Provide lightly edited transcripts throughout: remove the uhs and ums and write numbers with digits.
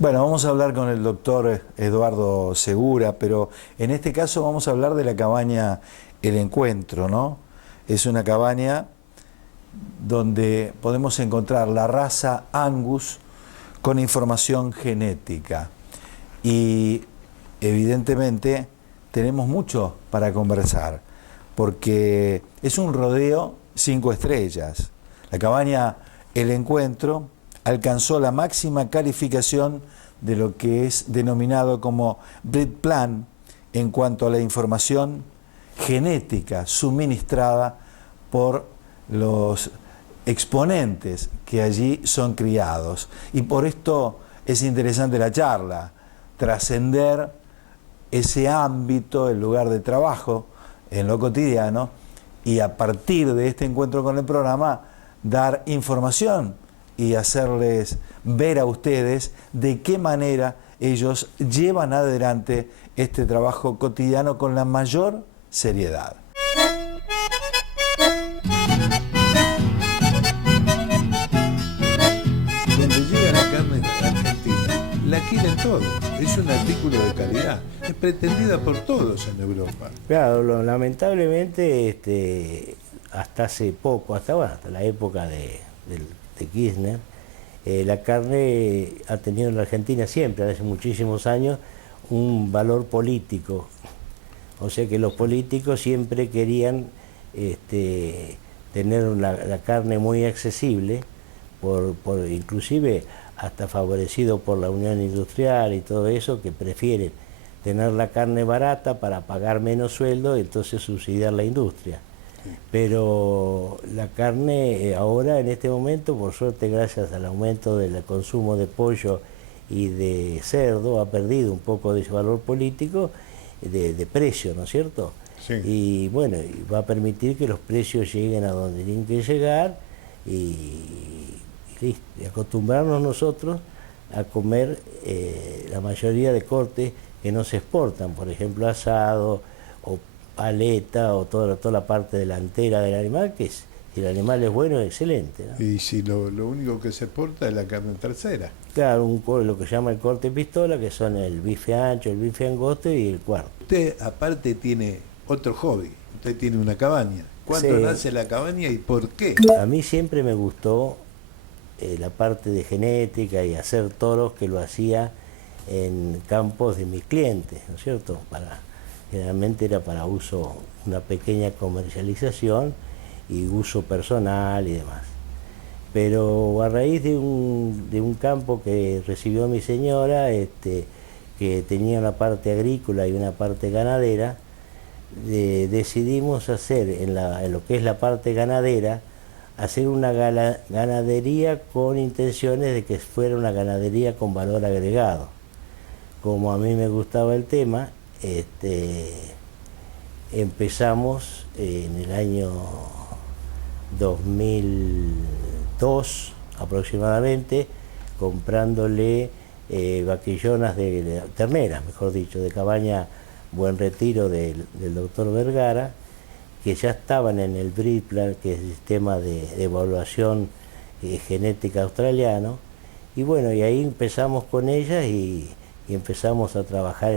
Bueno, vamos a hablar con el doctor Eduardo Segura, pero en este caso vamos a hablar de la cabaña El Encuentro, ¿no? Es una cabaña donde podemos encontrar la raza Angus con información genética. Y evidentemente tenemos mucho para conversar, porque es un rodeo 5 estrellas. La cabaña El Encuentro alcanzó la máxima calificación de lo que es denominado como Breed Plan en cuanto a la información genética suministrada por los exponentes que allí son criados. Y por esto es interesante la charla, trascender ese ámbito, el lugar de trabajo, en lo cotidiano, y a partir de este encuentro con el programa, dar información y hacerles ver a ustedes de qué manera ellos llevan adelante este trabajo cotidiano con la mayor seriedad. Donde llega la carne argentina, la quieren todos. Es un artículo de calidad. Es pretendida por todos en Europa. Claro, lamentablemente hasta hace poco, hasta la época de Kirchner, la carne ha tenido en la Argentina siempre, desde hace muchísimos años, un valor político. O sea que los políticos siempre querían tener la carne muy accesible, inclusive hasta favorecido por la Unión Industrial y todo eso, que prefieren tener la carne barata para pagar menos sueldo y entonces subsidiar la industria. Pero la carne ahora, en este momento, por suerte, gracias al aumento del consumo de pollo y de cerdo, ha perdido un poco de ese valor político de precio, ¿no es cierto? Sí. Y bueno, va a permitir que los precios lleguen a donde tienen que llegar y listo, y acostumbrarnos nosotros a comer la mayoría de cortes que no se exportan, por ejemplo asado o paleta o toda la parte delantera del animal, que si el animal es bueno es excelente, ¿no? Y si lo único que se exporta es la carne tercera. Claro, lo que llama el corte pistola, que son el bife ancho, el bife angosto y el cuarto. Usted aparte tiene otro hobby. Usted tiene una cabaña. ¿Cuándo Sí. nace la cabaña y por qué? A mí siempre me gustó la parte de genética y hacer toros, que lo hacía en campos de mis clientes, ¿no es cierto? Generalmente era para uso, una pequeña comercialización y uso personal y demás. Pero a raíz de un campo que recibió mi señora, que tenía una parte agrícola y una parte ganadera, decidimos hacer en lo que es la parte ganadera, hacer una ganadería con intenciones de que fuera una ganadería con valor agregado. Como a mí me gustaba el tema, empezamos en el año 2002 aproximadamente, comprándole vaquillonas de terneras, mejor dicho, de cabaña Buen Retiro del doctor Vergara, que ya estaban en el Breed Plan, que es el sistema de evaluación genética australiano, y bueno, y ahí empezamos con ellas y empezamos a trabajar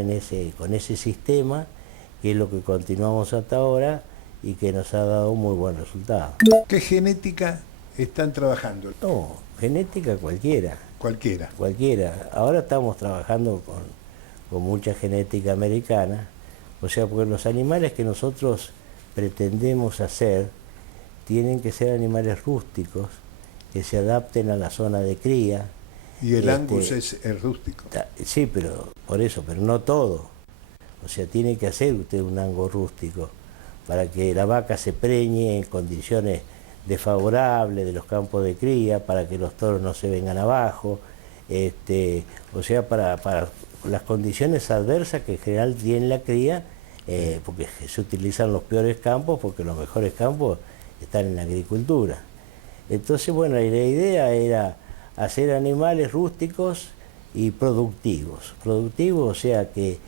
con ese sistema, que es lo que continuamos hasta ahora y que nos ha dado muy buen resultado. ¿Qué genética están trabajando? No, genética cualquiera. Cualquiera. Cualquiera. Ahora estamos trabajando con mucha genética americana, o sea, porque los animales que nosotros pretendemos hacer tienen que ser animales rústicos, que se adapten a la zona de cría. Y el Angus es rústico. Sí, pero por eso, pero no todo. O sea, tiene que hacer usted un Angus rústico para que la vaca se preñe en condiciones desfavorables de los campos de cría, para que los toros no se vengan abajo, o sea, para las condiciones adversas que en general tiene la cría, porque se utilizan los peores campos, porque los mejores campos están en la agricultura. Entonces, bueno, la idea era hacer animales rústicos y productivos. Productivos, o sea, que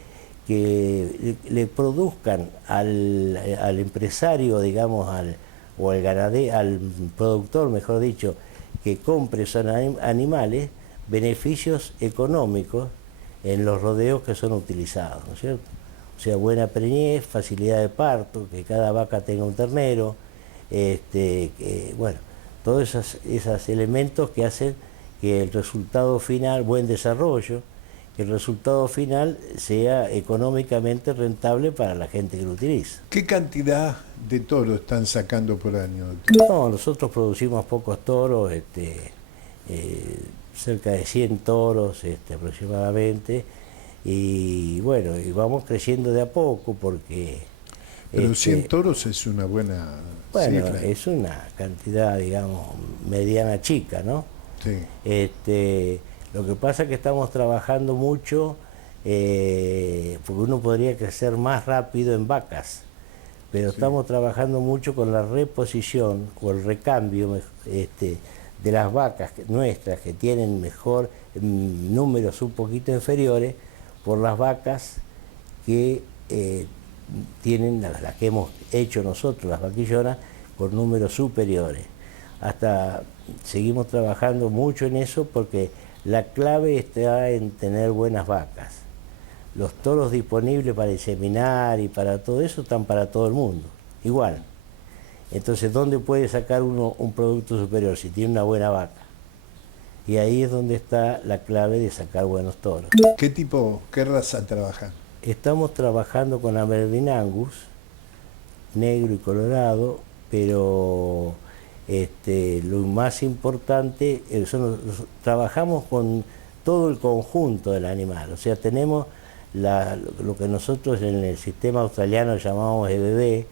le produzcan al empresario, digamos, o al ganadero, al productor, mejor dicho, que compre esos animales, beneficios económicos en los rodeos que son utilizados, ¿no es cierto? O sea, buena preñez, facilidad de parto, que cada vaca tenga un ternero, bueno, todos esos elementos que hacen que el resultado final, buen desarrollo, que el resultado final sea económicamente rentable para la gente que lo utiliza. ¿Qué cantidad de toros están sacando por año, doctor? No, nosotros producimos pocos toros, cerca de 100 toros aproximadamente, y bueno, y vamos creciendo de a poco porque... Pero 100 toros es una buena cifra. Es una cantidad, digamos, mediana chica, ¿no? Sí. Lo que pasa es que estamos trabajando mucho, porque uno podría crecer más rápido en vacas, pero estamos trabajando mucho con la reposición o el recambio de las vacas nuestras que tienen mejor números un poquito inferiores por las vacas que tienen las que hemos hecho nosotros, las vaquillonas, con números superiores. Hasta seguimos trabajando mucho en eso porque la clave está en tener buenas vacas. Los toros disponibles para inseminar y para todo eso están para todo el mundo, igual. Entonces, ¿dónde puede sacar uno un producto superior? Si tiene una buena vaca. Y ahí es donde está la clave de sacar buenos toros. ¿Qué raza trabajan? Estamos trabajando con Aberdeen Angus, negro y colorado, pero lo más importante, trabajamos con todo el conjunto del animal, o sea, tenemos lo que nosotros en el sistema australiano llamamos EBB,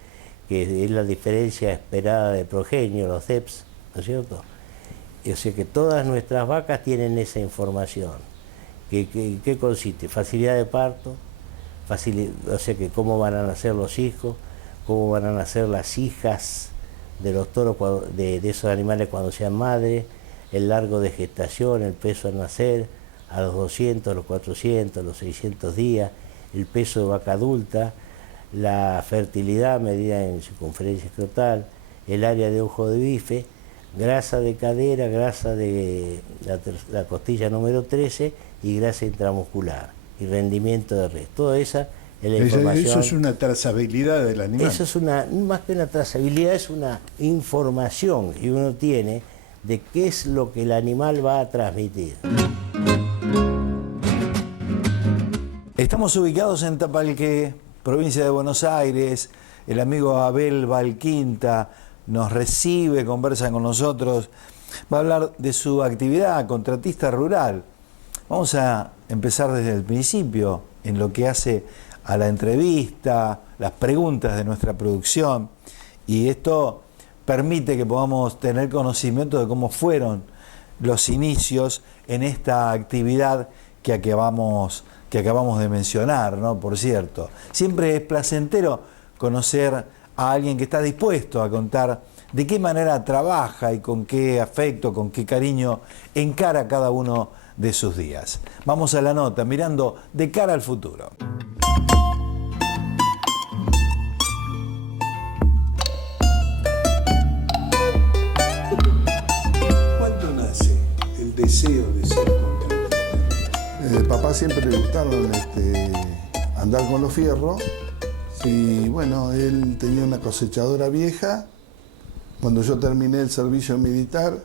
que es la diferencia esperada de progenio, los DEPS, ¿no es cierto? O sea que todas nuestras vacas tienen esa información. ¿Qué consiste? Facilidad de parto, o sea que cómo van a nacer los hijos, cómo van a nacer las hijas de los toros, de esos animales cuando sean madres, el largo de gestación, el peso al nacer, a los 200, a los 400, a los 600 días, el peso de vaca adulta, la fertilidad medida en circunferencia escrotal, el área de ojo de bife, grasa de cadera, grasa de la costilla número 13 y grasa intramuscular y rendimiento de res. Toda esa es la información. Eso es una trazabilidad del animal. Eso es más que una trazabilidad, es una información que uno tiene de qué es lo que el animal va a transmitir. Estamos ubicados en Tapalqué, provincia de Buenos Aires. El amigo Abel Valquinta nos recibe, conversa con nosotros. Va a hablar de su actividad, contratista rural. Vamos a empezar desde el principio, en lo que hace a la entrevista, las preguntas de nuestra producción. Y esto permite que podamos tener conocimiento de cómo fueron los inicios en esta actividad que acabamos de mencionar, ¿no? Por cierto, siempre es placentero conocer a alguien que está dispuesto a contar de qué manera trabaja y con qué afecto, con qué cariño encara cada uno de sus días. Vamos a la nota, mirando de cara al futuro. ¿Cuándo nace el deseo de ser contratista? Papá siempre le gustaron andar con los fierros y bueno, él tenía una cosechadora vieja. Cuando yo terminé el servicio militar,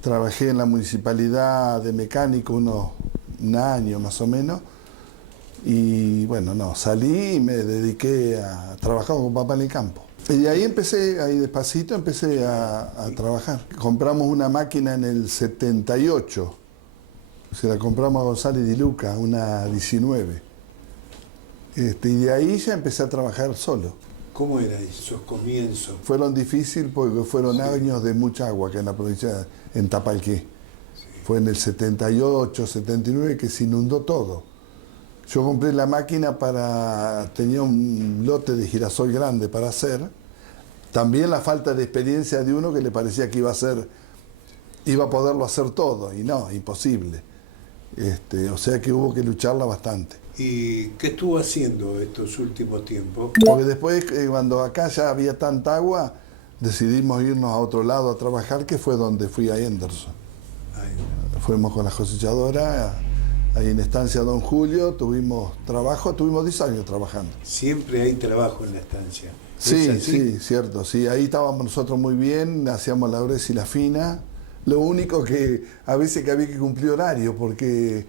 trabajé en la municipalidad de mecánico un año más o menos y bueno, salí y me dediqué a trabajar con papá en el campo. Y de ahí despacito empecé a trabajar. Compramos una máquina en el 78. Se la compramos a González Di Luca, una 19. Y de ahí ya empecé a trabajar solo. ¿Cómo eran esos comienzos? Fueron difíciles porque fueron años de mucha agua que en la provincia, en Tapalqué. Sí. Fue en el 78, 79 que se inundó todo. Yo compré la máquina tenía un lote de girasol grande para hacer. También la falta de experiencia de uno que le parecía que iba a poderlo hacer todo, y no, imposible. O sea que hubo que lucharla bastante. ¿Y qué estuvo haciendo estos últimos tiempos? Porque después, cuando acá ya había tanta agua, decidimos irnos a otro lado a trabajar, que fue donde fui a Henderson. fuimos con la cosechadora, ahí en Estancia Don Julio, tuvimos 10 años trabajando. Siempre hay trabajo en la estancia. Sí, ¿Es así? sí, cierto, sí, ahí estábamos nosotros muy bien, hacíamos la gruesa y la fina. Lo único que a veces que había que cumplir horario, porque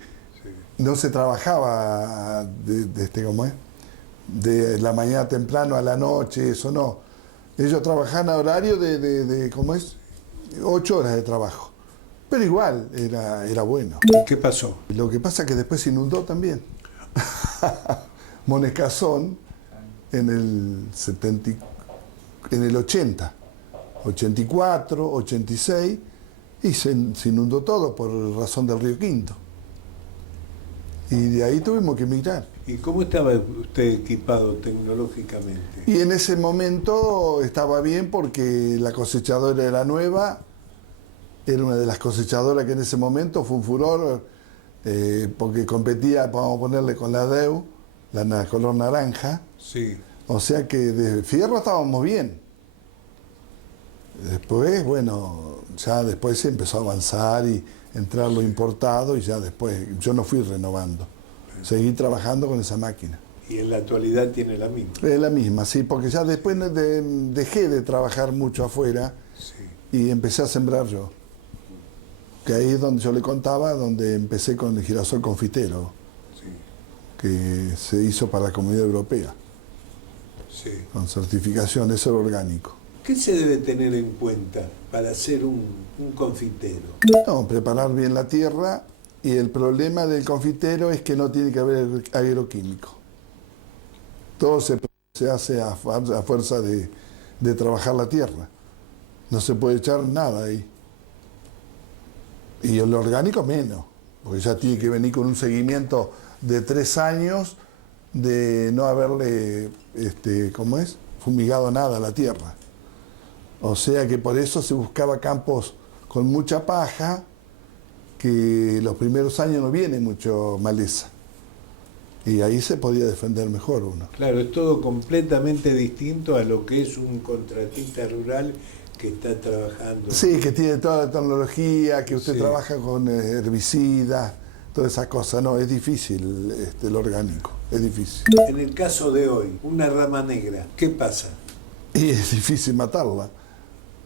no se trabajaba ¿cómo es? De la mañana temprano a la noche, eso no. Ellos trabajaban a horario ¿cómo es? 8 horas de trabajo. Pero igual, era bueno. ¿Y qué pasó? Lo que pasa es que después se inundó también. Monescazón en el 80, 84, 86, y se inundó todo por razón del río Quinto. Y de ahí tuvimos que emigrar. ¿Y cómo estaba usted equipado tecnológicamente? Y en ese momento estaba bien porque la cosechadora era nueva, era una de las cosechadoras que en ese momento fue un furor, porque competía, vamos a ponerle, con la DEU, la color naranja. Sí. O sea que de fierro estábamos bien. Después, bueno, ya después se empezó a avanzar y entrar lo importado, y ya después yo no fui renovando. Seguí trabajando con esa máquina. Y en la actualidad tiene la misma. Es la misma, sí, porque ya después dejé de trabajar mucho afuera, Sí. y empecé a sembrar yo. Que ahí es donde yo le contaba, donde empecé con el girasol confitero, Sí. que se hizo para la Comunidad Europea, Sí. con certificación, eso era orgánico. ¿Qué se debe tener en cuenta para hacer un confitero? No, preparar bien la tierra, y el problema del confitero es que no tiene que haber agroquímico. Todo se hace a fuerza de trabajar la tierra. No se puede echar nada ahí. Y el orgánico menos, porque ya tiene que venir con un seguimiento de 3 años de no haberle, ¿cómo es?, fumigado nada a la tierra. O sea que por eso se buscaba campos con mucha paja, que los primeros años no viene mucho maleza. Y ahí se podía defender mejor uno. Claro, es todo completamente distinto a lo que es un contratista rural que está trabajando. Sí, que tiene toda la tecnología, que usted Sí. trabaja con herbicidas, todas esas cosas. No, es difícil el orgánico, es difícil. En el caso de hoy, una rama negra, ¿qué pasa? Y es difícil matarla.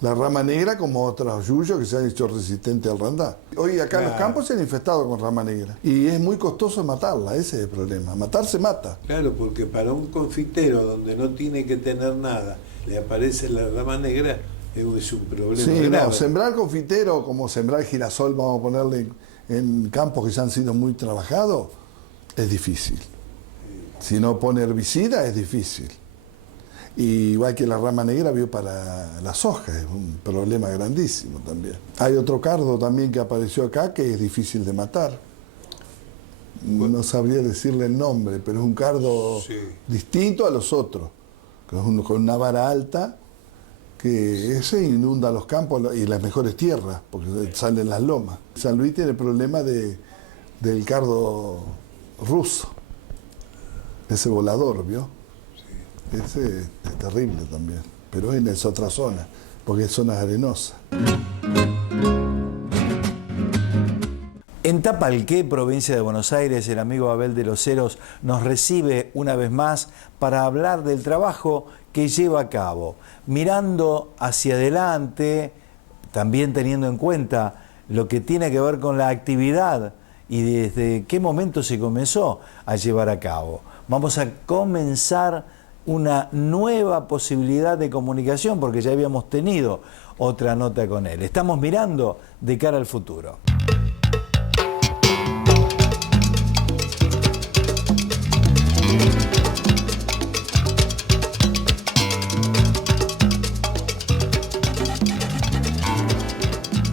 La rama negra, como otros yuyos que se han hecho resistentes al randá. Hoy acá en los Claro. campos se han infestado con rama negra. Y es muy costoso matarla, ese es el problema. Matar se mata. Claro, porque para un confitero donde no tiene que tener nada, le aparece la rama negra, es un problema Sí, grave. no, sembrar confitero como sembrar girasol, vamos a ponerle en campos que ya han sido muy trabajados, es difícil. Si no pone herbicida, es difícil. Y igual que la rama negra vio para la soja, es un problema grandísimo también. Hay otro cardo también que apareció acá que es difícil de matar. No sabría decirle el nombre, pero es un cardo Sí. distinto a los otros, que es uno con una vara alta, que ese inunda los campos y las mejores tierras, porque salen las lomas. San Luis tiene el problema del cardo ruso, ese volador, ¿vio? Ese es terrible también, pero es otra zona, porque es zonas arenosas. En Tapalqué, provincia de Buenos Aires, el amigo Abel de los Heros nos recibe una vez más para hablar del trabajo que lleva a cabo, mirando hacia adelante, también teniendo en cuenta lo que tiene que ver con la actividad y desde qué momento se comenzó a llevar a cabo. Vamos a comenzar una nueva posibilidad de comunicación porque ya habíamos tenido otra nota con él. Estamos mirando de cara al futuro.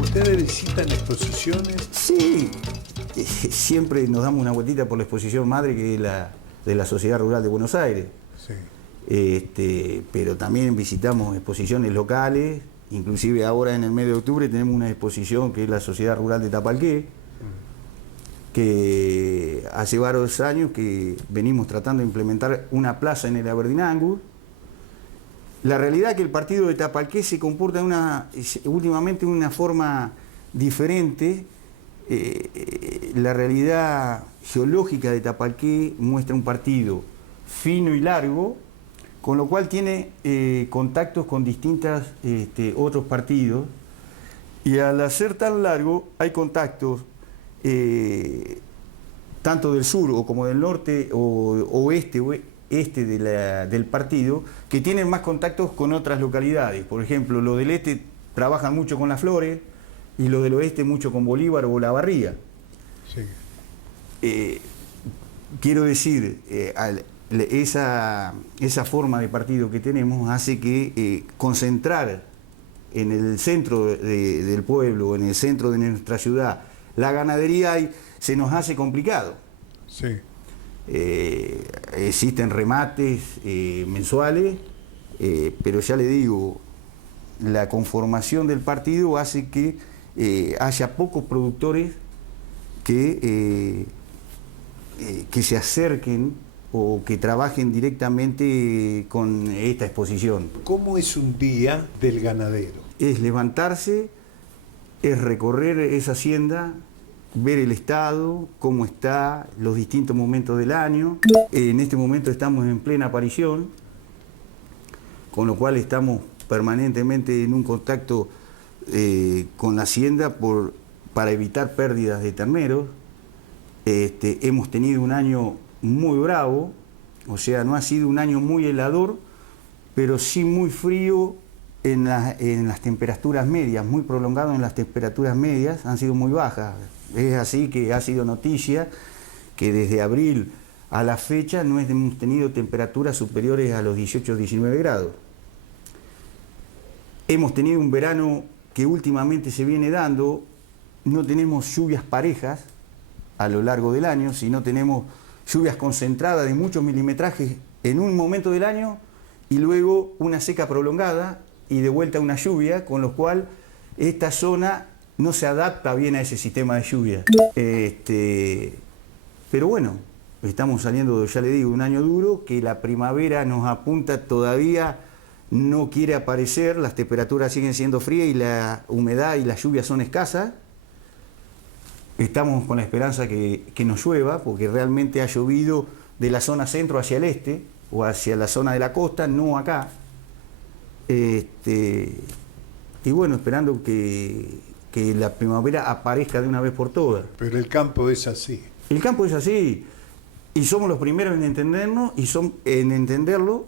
¿Ustedes visitan exposiciones? Sí, siempre nos damos una vueltita por la exposición madre que es la de la Sociedad Rural de Buenos Aires. Sí. Pero también visitamos exposiciones locales, inclusive ahora en el mes de octubre tenemos una exposición que es la Sociedad Rural de Tapalqué, que hace varios años que venimos tratando de implementar una plaza en el Aberdeen Angus. La realidad es que el partido de Tapalqué se comporta últimamente de una forma diferente, la realidad geológica de Tapalqué muestra un partido fino y largo, con lo cual tiene contactos con distintos otros partidos, y al hacer tan largo hay contactos tanto del sur o como del norte o este del partido, que tienen más contactos con otras localidades. Por ejemplo, los del este trabajan mucho con Las Flores y los del oeste mucho con Bolívar o Olavarría. Sí. Quiero decir, esa forma de partido que tenemos hace que concentrar en el centro del pueblo, en el centro de nuestra ciudad, la ganadería se nos hace complicado. Sí. Existen remates mensuales, pero ya le digo, la conformación del partido hace que haya pocos productores que se acerquen o que trabajen directamente con esta exposición. ¿Cómo es un día del ganadero? Es levantarse, es recorrer esa hacienda, ver el estado, cómo está, los distintos momentos del año. En este momento estamos en plena aparición, con lo cual estamos permanentemente en un contacto con la hacienda para evitar pérdidas de terneros. Hemos tenido un año muy bravo, o sea, no ha sido un año muy helador, pero sí muy frío en las temperaturas medias, muy prolongado en las temperaturas medias, han sido muy bajas. Es así que ha sido noticia que desde abril a la fecha no hemos tenido temperaturas superiores a los 18 o 19 grados. Hemos tenido un verano que últimamente se viene dando, no tenemos lluvias parejas a lo largo del año, sino tenemos lluvias concentradas de muchos milimetrajes en un momento del año y luego una seca prolongada y de vuelta una lluvia, con lo cual esta zona no se adapta bien a ese sistema de lluvia. Pero bueno, estamos saliendo, ya le digo, de un año duro, que la primavera nos apunta todavía, no quiere aparecer, las temperaturas siguen siendo frías y la humedad y las lluvias son escasas. Estamos con la esperanza que nos llueva, porque realmente ha llovido de la zona centro hacia el este, o hacia la zona de la costa, no acá. Y bueno, esperando que la primavera aparezca de una vez por todas. Pero el campo es así. El campo es así, y somos los primeros en entenderlo,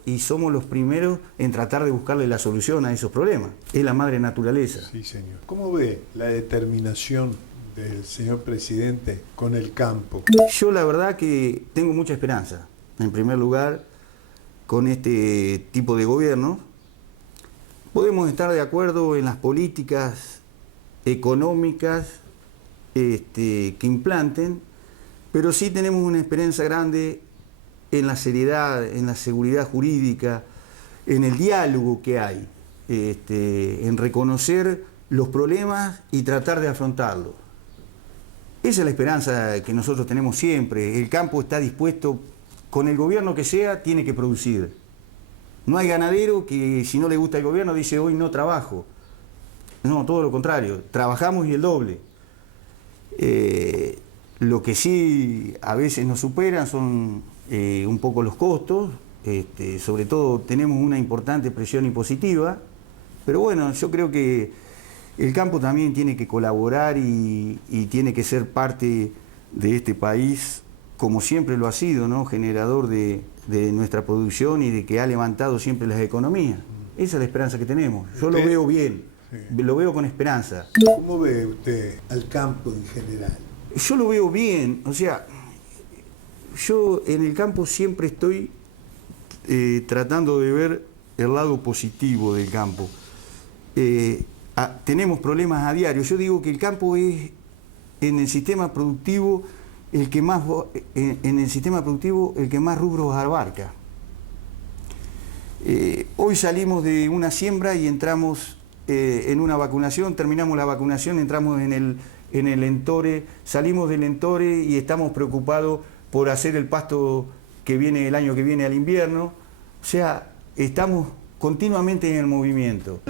y somos los primeros en tratar de buscarle la solución a esos problemas. Es la madre naturaleza. Sí, señor. ¿Cómo ve la determinación del señor presidente con el campo? Yo la verdad que tengo mucha esperanza, en primer lugar, con este tipo de gobierno. Podemos estar de acuerdo en las políticas económicas que implanten, pero sí tenemos una esperanza grande en la seriedad, en la seguridad jurídica, en el diálogo que hay, en reconocer los problemas y tratar de afrontarlos. Esa es la esperanza que nosotros tenemos siempre. El campo está dispuesto, con el gobierno que sea, tiene que producir. No hay ganadero que si no le gusta el gobierno dice hoy no trabajo. No, todo lo contrario, trabajamos y el doble. Lo que sí a veces nos superan son un poco los costos, sobre todo tenemos una importante presión impositiva, pero bueno, yo creo que el campo también tiene que colaborar y tiene que ser parte de este país, como siempre lo ha sido, ¿no? Generador de nuestra producción y de que ha levantado siempre las economías. Esa es la esperanza que tenemos. Yo lo veo bien, lo veo con esperanza. ¿Cómo ve usted al campo en general? Yo lo veo bien, o sea, yo en el campo siempre estoy tratando de ver el lado positivo del campo. Tenemos problemas a diario. Yo digo que el campo es en el sistema productivo el que más rubros abarca. Hoy salimos de una siembra y entramos en una vacunación, terminamos la vacunación, entramos en el entore, salimos del entore y estamos preocupados por hacer el pasto que viene el año que viene al invierno. O sea, estamos continuamente en el movimiento.